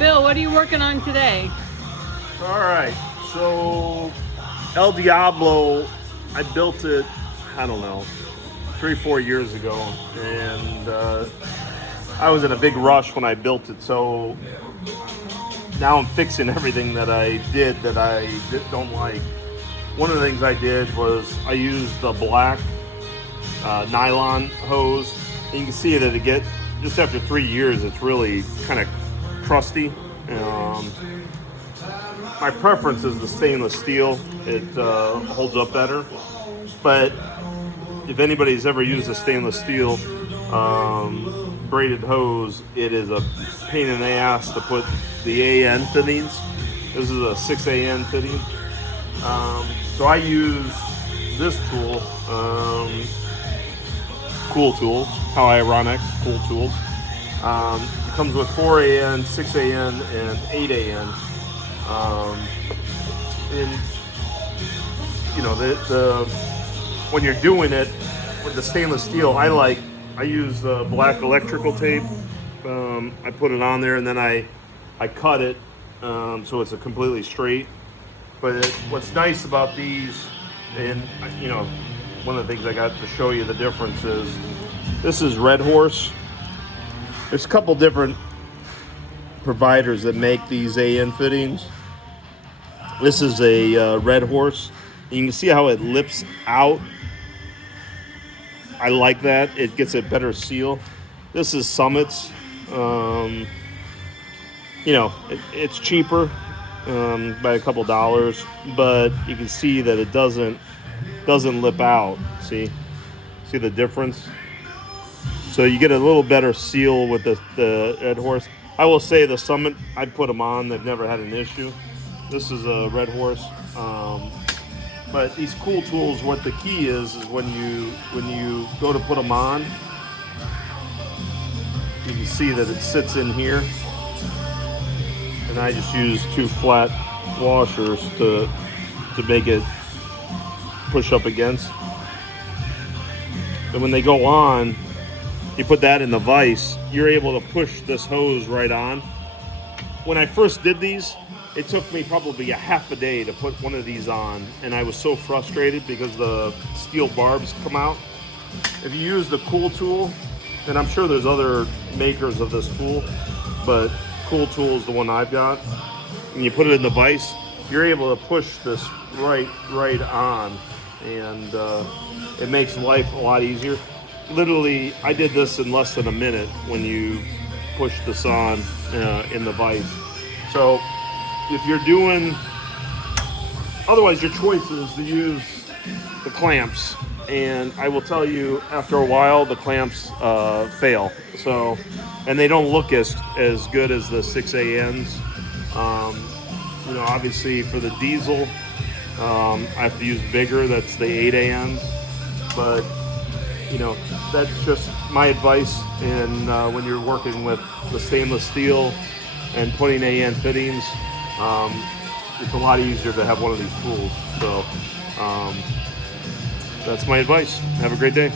Bill, what are you working on today? All right, so El Diablo, I built it, I don't know, 3-4 years ago, and I was in a big rush when I built it, so now I'm fixing everything that I did that I don't like. One of the things I did was I used the black nylon hose. And you can see that it just after 3 years, it's really kind of crusty. My preference is the stainless steel. It holds up better. But if anybody's ever used a stainless steel braided hose, it is a pain in the ass to put the AN fittings. This is a 6AN fitting. So I use this tool, Cool Tools. How ironic, Cool Tools. It comes with 4AN, 6AN, and 8AN. And you know when you're doing it with the stainless steel, I use the black electrical tape. I put it on there and then I cut it so it's a completely straight. But what's nice about these, and you know, one of the things I got to show you the difference is this is Red Horse. There's a couple different providers that make these AN fittings. This is a Red Horse. You can see how it lips out. I like that. It gets a better seal. This is Summit's. You know, it's cheaper by a couple dollars, but you can see that it doesn't lip out. See the difference? So you get a little better seal with the Red Horse. I will say the Summit, I'd put them on. They've never had an issue. This is a Red Horse. But these Cool Tools, what the key is when you go to put them on, you can see that it sits in here. And I just use 2 flat washers to make it push up against. And when they go on, you put that in the vise, you're able to push this hose right on. When I first did these, it took me probably a half a day to put one of these on, and I was so frustrated because the steel barbs come out. If you use the Cool Tool, and I'm sure there's other makers of this tool, but Cool Tool is the one I've got, and you put it in the vise, you're able to push this right on, and it makes life a lot easier. Literally, I did this in less than a minute when you push this on in the vise. So if you're doing, otherwise your choice is to use the clamps, and I will tell you, after a while the clamps fail. So, and they don't look as good as the 6ANs. You know, obviously for the diesel, I have to use bigger. That's the 8ANs. But you know, that's just my advice. And when you're working with the stainless steel and putting AN fittings, it's a lot easier to have one of these tools. So that's my advice. Have a great day.